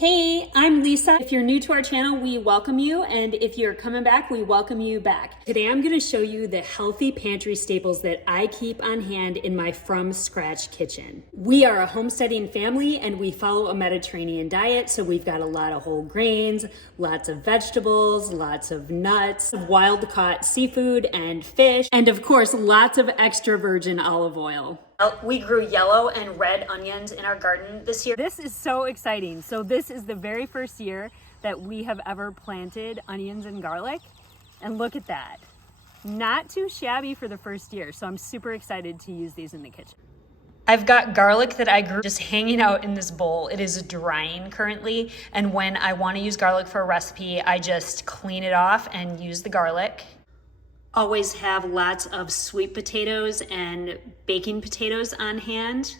Hey, I'm Lisa. If you're new to our channel, we welcome you. And if you're coming back, we welcome you back. Today, I'm gonna show you the healthy pantry staples that I keep on hand in my from scratch kitchen. We are a homesteading family and we follow a Mediterranean diet. So we've got a lot of whole grains, lots of vegetables, lots of nuts, wild caught seafood and fish, and of course, lots of extra virgin olive oil. We grew yellow and red onions in our garden this year. This is so exciting. So this is the very first year that we have ever planted onions and garlic. And look at that. Not too shabby for the first year. So I'm super excited to use these in the kitchen. I've got garlic that I grew just hanging out in this bowl. It is drying currently. And when I want to use garlic for a recipe, I just clean it off and use the garlic. Always have lots of sweet potatoes and baking potatoes on hand.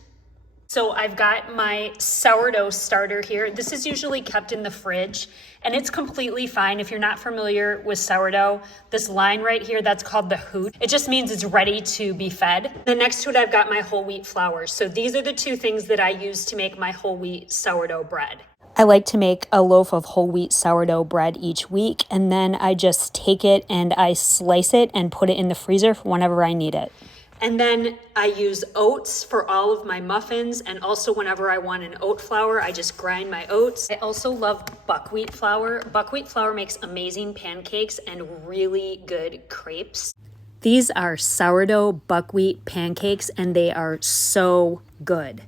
So I've got my sourdough starter here. This is usually kept in the fridge and it's completely fine. If you're not familiar with sourdough, this line right here, that's called the hoot. It just means it's ready to be fed. Then next to it, I've got my whole wheat flour. So these are the two things that I use to make my whole wheat sourdough bread. I like to make a loaf of whole wheat sourdough bread each week, and then I just take it and I slice it and put it in the freezer for whenever I need it. And then I use oats for all of my muffins, and also whenever I want an oat flour, I just grind my oats. I also love buckwheat flour. Buckwheat flour makes amazing pancakes and really good crepes. These are sourdough buckwheat pancakes, and they are so good.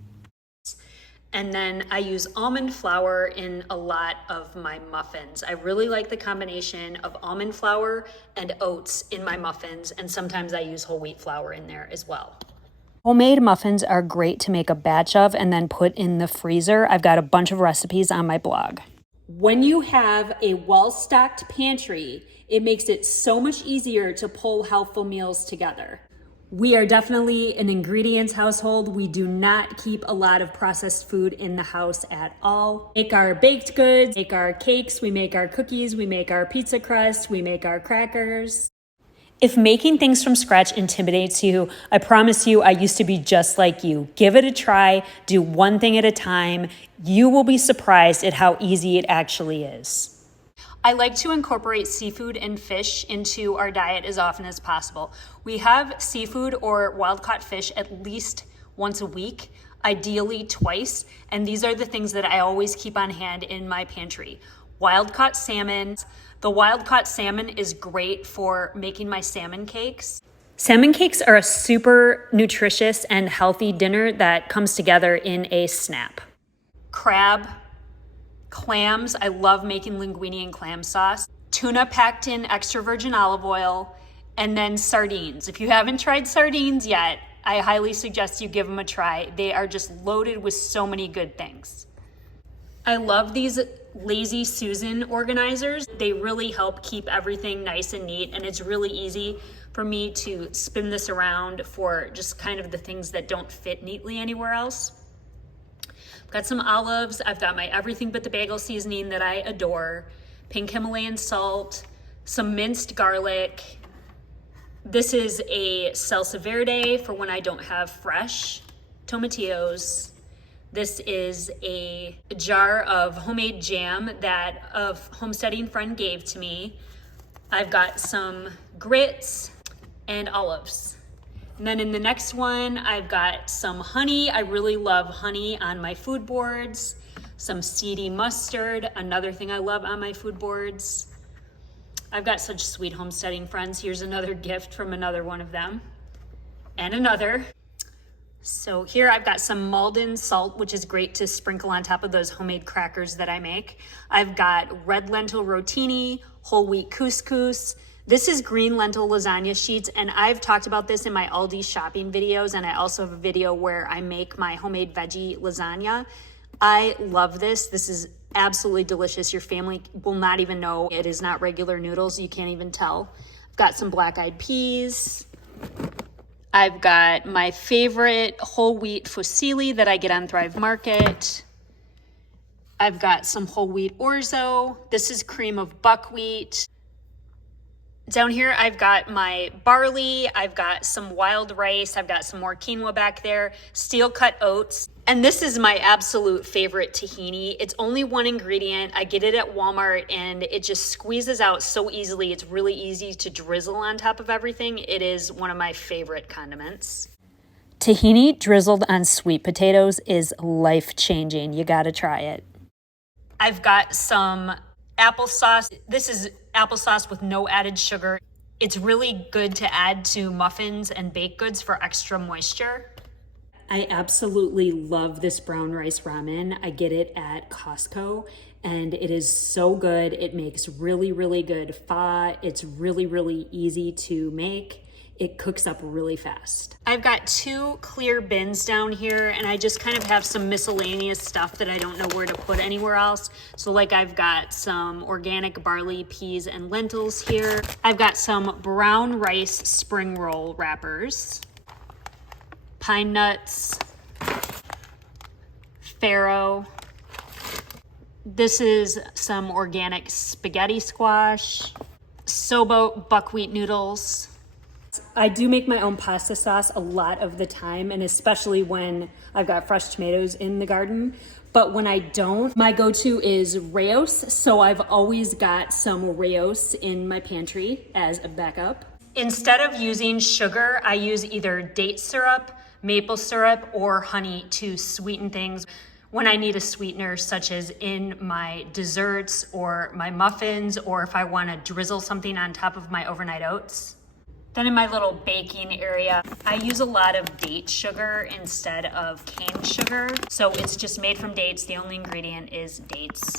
And then I use almond flour in a lot of my muffins. I really like the combination of almond flour and oats in my muffins, and sometimes I use whole wheat flour in there as well. Homemade muffins are great to make a batch of and then put in the freezer. I've got a bunch of recipes on my blog. When you have a well-stocked pantry, it makes it so much easier to pull healthful meals together. We are definitely an ingredients household. We do not keep a lot of processed food in the house at all. We make our baked goods, make our cakes, we make our cookies, we make our pizza crust, we make our crackers. If making things from scratch intimidates you, I promise you I used to be just like you. Give it a try, do one thing at a time. You will be surprised at how easy it actually is. I like to incorporate seafood and fish into our diet as often as possible. We have seafood or wild-caught fish at least once a week, ideally twice, and these are the things that I always keep on hand in my pantry. Wild-caught salmon. The wild-caught salmon is great for making my salmon cakes. Salmon cakes are a super nutritious and healthy dinner that comes together in a snap. Crab. Clams, I love making linguine and clam sauce. Tuna packed in extra virgin olive oil, and then sardines. If you haven't tried sardines yet, I highly suggest you give them a try. They are just loaded with so many good things. I love these Lazy Susan organizers. They really help keep everything nice and neat, and it's really easy for me to spin this around for just kind of the things that don't fit neatly anywhere else. Got some olives. I've got my everything but the bagel seasoning that I adore, pink Himalayan salt, some minced garlic. This is a salsa verde for when I don't have fresh tomatillos. This is a jar of homemade jam that a homesteading friend gave to me. I've got some grits and olives. And then in the next one, I've got some honey. I really love honey on my food boards. Some seedy mustard, another thing I love on my food boards. I've got such sweet homesteading friends. Here's another gift from another one of them. And another. So here I've got some Maldon salt, which is great to sprinkle on top of those homemade crackers that I make. I've got red lentil rotini, whole wheat couscous. This is green lentil lasagna sheets, and I've talked about this in my Aldi shopping videos, and I also have a video where I make my homemade veggie lasagna. I love this. This is absolutely delicious. Your family will not even know it is not regular noodles. You can't even tell. I've got some black-eyed peas. I've got my favorite whole wheat fusilli that I get on Thrive Market. I've got some whole wheat orzo. This is cream of buckwheat. Down here, I've got my barley, I've got some wild rice, I've got some more quinoa back there, steel cut oats. And this is my absolute favorite tahini. It's only one ingredient. I get it at Walmart and it just squeezes out so easily. It's really easy to drizzle on top of everything. It is one of my favorite condiments. Tahini drizzled on sweet potatoes is life-changing. You gotta try it. I've got some applesauce. This is applesauce with no added sugar. It's really good to add to muffins and baked goods for extra moisture. I absolutely love this brown rice ramen. I get it at Costco and it is so good. It makes really, really good pho. It's really, really easy to make. It cooks up really fast. I've got 2 clear bins down here and I just kind of have some miscellaneous stuff that I don't know where to put anywhere else. So like I've got some organic barley, peas, and lentils here. I've got some brown rice spring roll wrappers, pine nuts, farro. This is some organic spaghetti squash, soba buckwheat noodles. I do make my own pasta sauce a lot of the time, and especially when I've got fresh tomatoes in the garden. But when I don't, my go-to is Raos. So I've always got some Raos in my pantry as a backup. Instead of using sugar, I use either date syrup, maple syrup, or honey to sweeten things when I need a sweetener, such as in my desserts or my muffins, or if I want to drizzle something on top of my overnight oats. Then in my little baking area, I use a lot of date sugar instead of cane sugar. So it's just made from dates. The only ingredient is dates.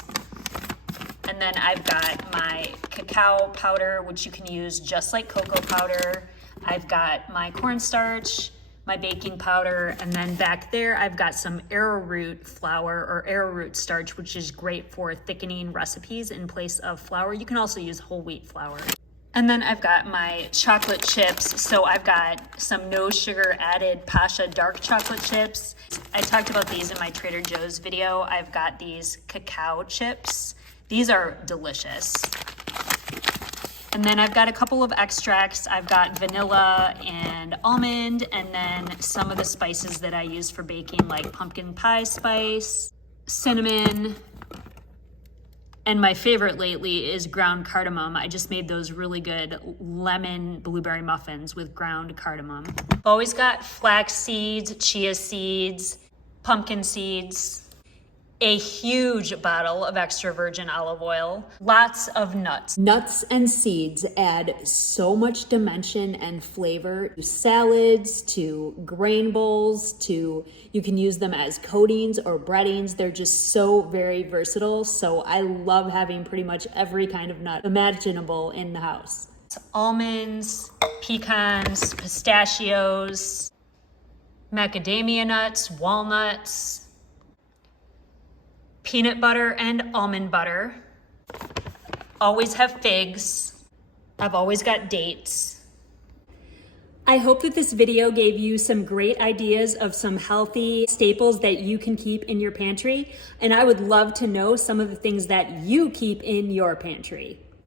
And then I've got my cacao powder, which you can use just like cocoa powder. I've got my cornstarch, my baking powder, and then back there I've got some arrowroot flour or arrowroot starch, which is great for thickening recipes in place of flour. You can also use whole wheat flour. And then I've got my chocolate chips. So I've got some no sugar added Pascha dark chocolate chips. I talked about these in my Trader Joe's video. I've got these cacao chips. These are delicious. And then I've got a couple of extracts. I've got vanilla and almond, and then some of the spices that I use for baking, like pumpkin pie spice, cinnamon, and my favorite lately is ground cardamom. I just made those really good lemon blueberry muffins with ground cardamom. I've always got flax seeds, chia seeds, pumpkin seeds, a huge bottle of extra virgin olive oil, lots of nuts. Nuts and seeds add so much dimension and flavor to salads, to grain bowls, you can use them as coatings or breadings. They're just so very versatile. So I love having pretty much every kind of nut imaginable in the house. Almonds, pecans, pistachios, macadamia nuts, walnuts, peanut butter and almond butter. Always have figs. I've always got dates. I hope that this video gave you some great ideas of some healthy staples that you can keep in your pantry. And I would love to know some of the things that you keep in your pantry.